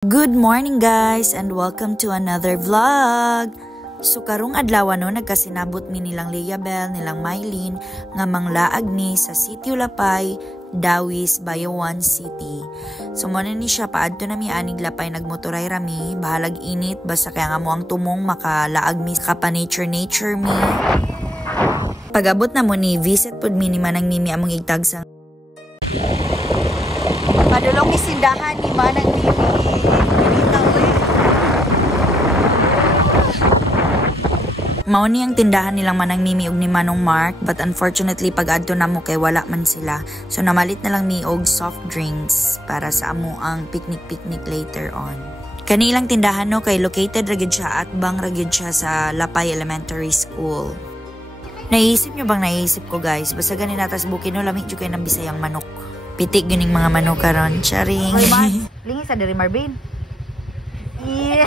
Good morning guys and welcome to another vlog. So karong adlaw no nagkasinabot mi nilang Leabel, nilang Mylene nga manglaag mi sa Sitio Lapay, Dawis, Bayawan City. So mo ni siya paadto na mi anig Lapay nagmotoray rami, bahalag init basta kaya nga mo ang tumong makalaag mi sa pa nature mi. Pagabot na mo ni visit pud mi ni manang mimi among igtag sa padulong isindahan ni manang mimi. Mao ni ang tindahan nilang manang mimi og ni Manong Mark, but unfortunately pag adto na mo kay wala man sila. So namalit na lang mi og soft drinks para sa amo ang picnic later on. Kanilang tindahan no kay located ra gyud siya at bang ra gyud siya sa Lapay Elementary School. Naisip nyo bang naisip ko guys, basta ganin natas bukin no lamig jud kay nang Bisayang manok. Pitik gining mga manok karon, charing. Hoy Mark, lingi sa diri Marvin. Yeah.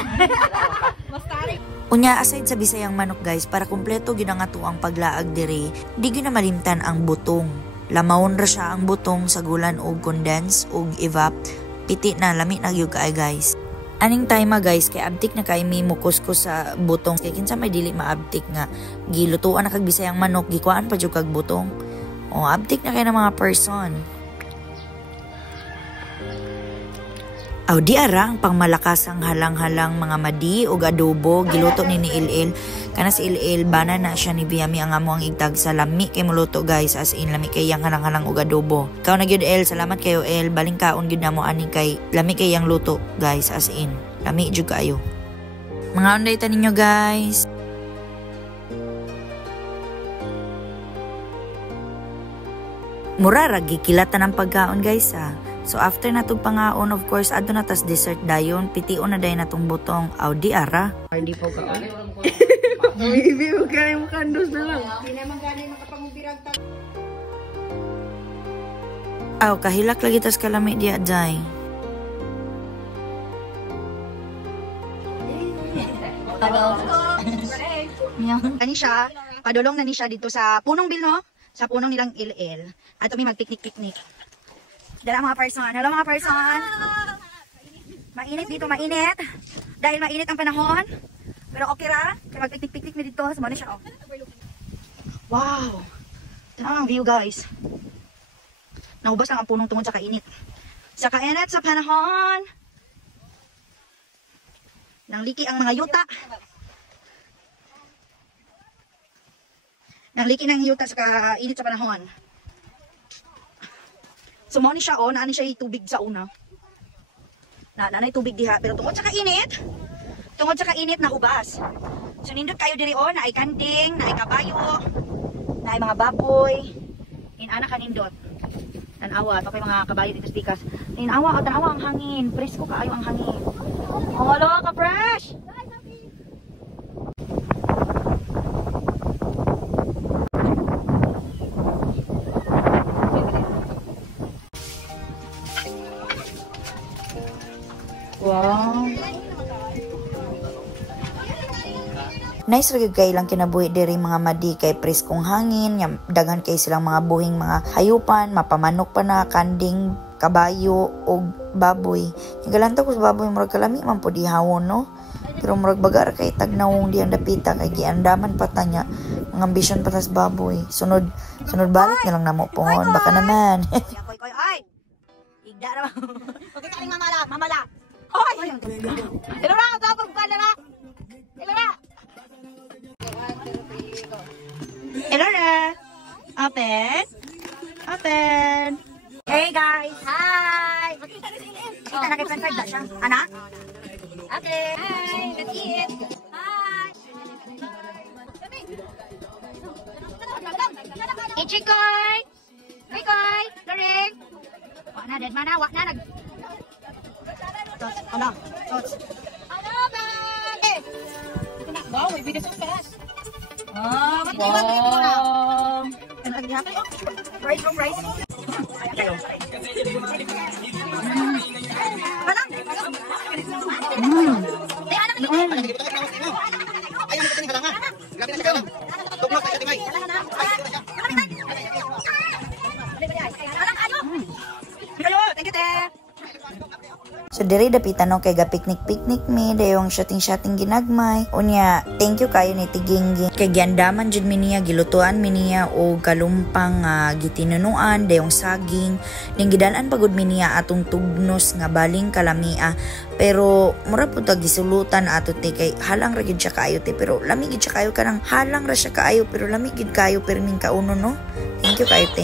Unya aside sa Bisayang manok guys, para kumpleto gyud ang atuang paglaag diri, di gyud na malimtan ang butong. Lamawon ra siya ang butong sa gulan og condense og evap. Piti na lami na gyud kay guys. Aning time guys kay abtik na kay mi mukos ko sa butong kay kinsa may dili maabtik nga gilutuan na kag Bisayang manok gikuan pa jud kag butong. O abtik na kay na mga person. Aw di arang pangmalakasang halang-halang mga madi o adobo giluto ni Il-Il. Kana si Il-Il bana na siya ni Biami ang amo ang igtag sa lami kay muluto guys, as in lami kay yang halang-halang og adobo. Ikaw na gyud El, salamat kayo El, baling kaon gyud namo ani kay lami kay yang luto guys, as in lami jud kaayo. Mga unday ta ninyo guys. Mura ra gikilatan ang pagkaon guys ha. So after natong pangaon, of course, adto na tas dessert dayon, pitiun na dayon natong butong. Aw di ara. Hindi po ka. Bibi mo kaya mo kandos na lang. Hindi naman ganay makapangubirag ta. Aw kahilak lagi tas kalami diya jay. Kani siya, padulong na ni siya dito sa punong bil no? Sa punong nilang Il-Il. Ato mi mag-picnic. Dala mga person. Hello mga person. Mainit dito, mainit. Dahil mainit ang panahon. Pero okay ra. Kaya mag-picnic na dito. Sumano siya. Oh. Wow. Ito ang view guys. Naubos lang ang punong tungod sa kainit. Sa kainit sa panahon. Nangliki ang mga yuta. Nangliki ng yuta sa kainit sa panahon. So mo ni siya naani siya tubig sa una. Naanay tubig diha pero tungod sa kainit nahubas. So nindot kayo diri na ay kanding, na ay kabayo, na ay mga baboy. Inana kanindot. Tanawa pa mga kabayo dito sa tikas. Tanawa ang hangin, presko kaayo ang hangin. Oh, hello ka fresh. Wow. Nice ra gyud kay lang kinabuhi diri mga madi kay preskong hangin, daghan kay silang mga buhing mga hayupan, mapamanok pa na kanding, kabayo og baboy. Nigalanta ko sa baboy murag kalami man pud ihawon no. Pero murag bagar kay tagnawong diyang dapita kay giandaman pa tanya. Ang ambisyon pa tas baboy. Sunod balik na lang namo pongon baka naman. Koy ay. Igda ra. Okay ka mamala. Hoy! Hello na, tapos ka na. Hello na. Hello na. Open. Hey guys. Hi. Kita na kay friend da siya. Ana? Okay. Hi. Let's eat. Hi. Ichikoy. Koy. Loring. Wak na dead mana. Wak na nag. Ano? Ano ba? Wow, may video so fast. Wow. Rice from rice. So So diri dapitan no kay ga picnic mi dayong shooting ginagmay. Unya, thank you kayo ni Tiginggi. Kay giandaman jud mi niya, gilutuan mi niya og kalumpang gitinunuan dayong saging. Ning gidalan pagud mi niya atong tugnos nga baling kalamia. Pero mura pud ta gisulutan ato ti kay halang ra gid siya kaayo ti, pero lami gid siya kayo kanang halang ra siya kaayo pero lami gid kayo perming kauno no. Thank you kayo te.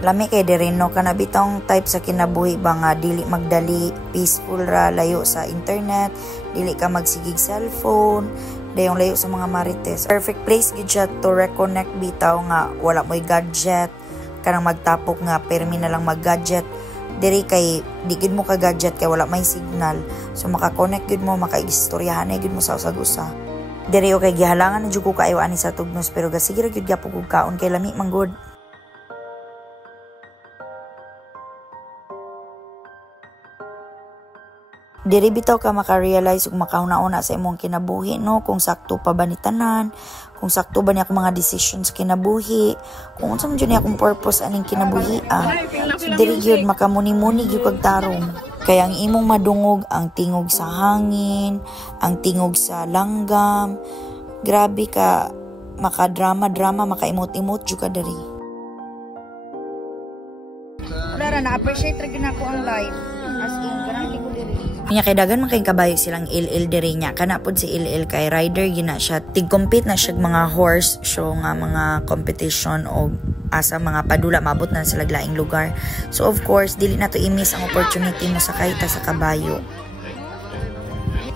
Lami kay derino kana bitong type sa kinabuhi ba nga dili magdali, peaceful ra, layo sa internet, dili ka magsigig cellphone, dayong layo sa mga marites. Perfect place gid siya to reconnect bitaw nga wala mo'y gadget, kanang magtapok nga permi na lang mag-gadget. Diri kay di gid mo ka gadget kay wala may signal. So maka-connect gid mo, maka-istoryahan gid mo sa usag-usa. Diri okay gihalangan na jud ko kaayo ani sa tugnos pero gasige ra gid gyapon kog kaon kay lami manggod. Diri bitaw ka maka-realize ug makauna-una sa imong kinabuhi no, kung sakto pa ba ni tanan, kung sakto ba ni akong mga decisions kinabuhi, kung unsa man jud ni akong purpose aning kinabuhi. So diri gyud makamuni-muni gyud kag tarong. Kaya ang imong madungog ang tingog sa hangin, ang tingog sa langgam. Grabe ka maka-drama, maka-imot-imot jud ka diri. Wala na appreciate ra gyud nako ang life. As in, ganang ko diri. Nya kay dagan man kay kabayo silang il diri nya, kana pod si il kay rider gina siya, tig-compete na siya mga horse show nga mga competition o asa mga padula mabot na sila laing lugar. So of course dili na to i-miss ang opportunity mo sakay ta sa kabayo.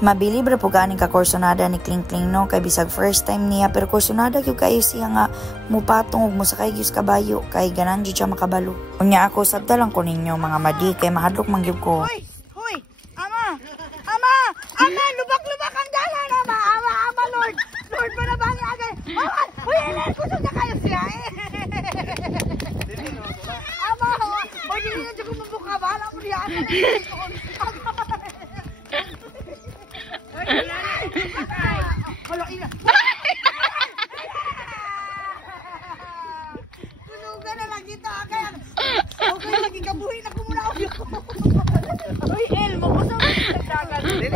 Mabili bra po ganing ka kursonada ni Kling no, kay bisag first time niya pero kursonada gyud kayo siya nga mupatong ug mosakay gyud kabayo kay ganan gyud siya makabalo. Unya ako sabta lang ko ninyo mga madi kay mahadlok man gyud ko. Hoy, ama, lubak ang dalan ama, Lord pa na bang agay. Hoy, Ellen, kusog na kayo siya Ama, hoy, dili na jud ko mabuka bala mo diyan. Hala ina. Tunugan na lang kita kaya. Okay lagi kabuhi na ko muna audio ko. Oy El, mo gusto mo dagat. Dili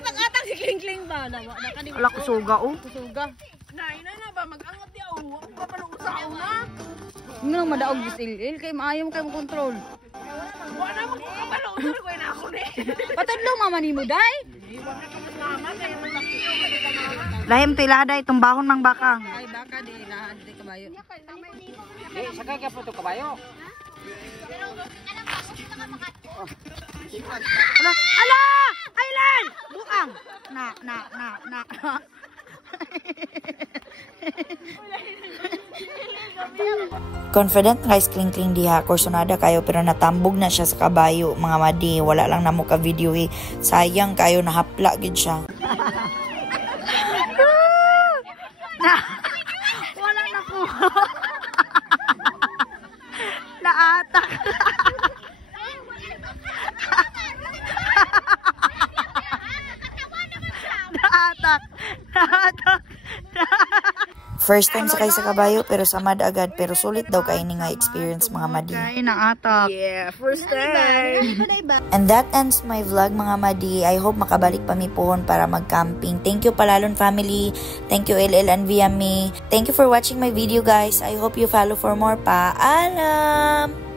pag-atang si Kling ba na kani. Wala ko suga oh. Suga. Nay na ba mag-angat di ako. Ako pa palong sa una. Nang madaog gisil kay maayo mo kay mo control. Wala na magkakabalo. Ito ko na ako ni. Patadlo mama ni mo, day? Lahim to ilada itong bahon mang bakang. Ay, baka di na di kabayo. Sakay ka po ito kabayo. Ala! Ailan! Buang! Na. Confident guys Kling diha, kursonada kayo pero natambog na siya sa kabayo mga madi, wala lang namo ka video sayang kayo nahapla gid siya. Wala na ko. Naatak. Naatak. First time sakay sa kabayo pero samad agad, pero sulit daw kay ni nga experience mga madi. Naatak. Yeah, first time. And that ends my vlog mga madi. I hope makabalik pa mi pohon para mag-camping. Thank you Palalon family. Thank you LL and Viami. Thank you for watching my video guys. I hope you follow for more. Paalam!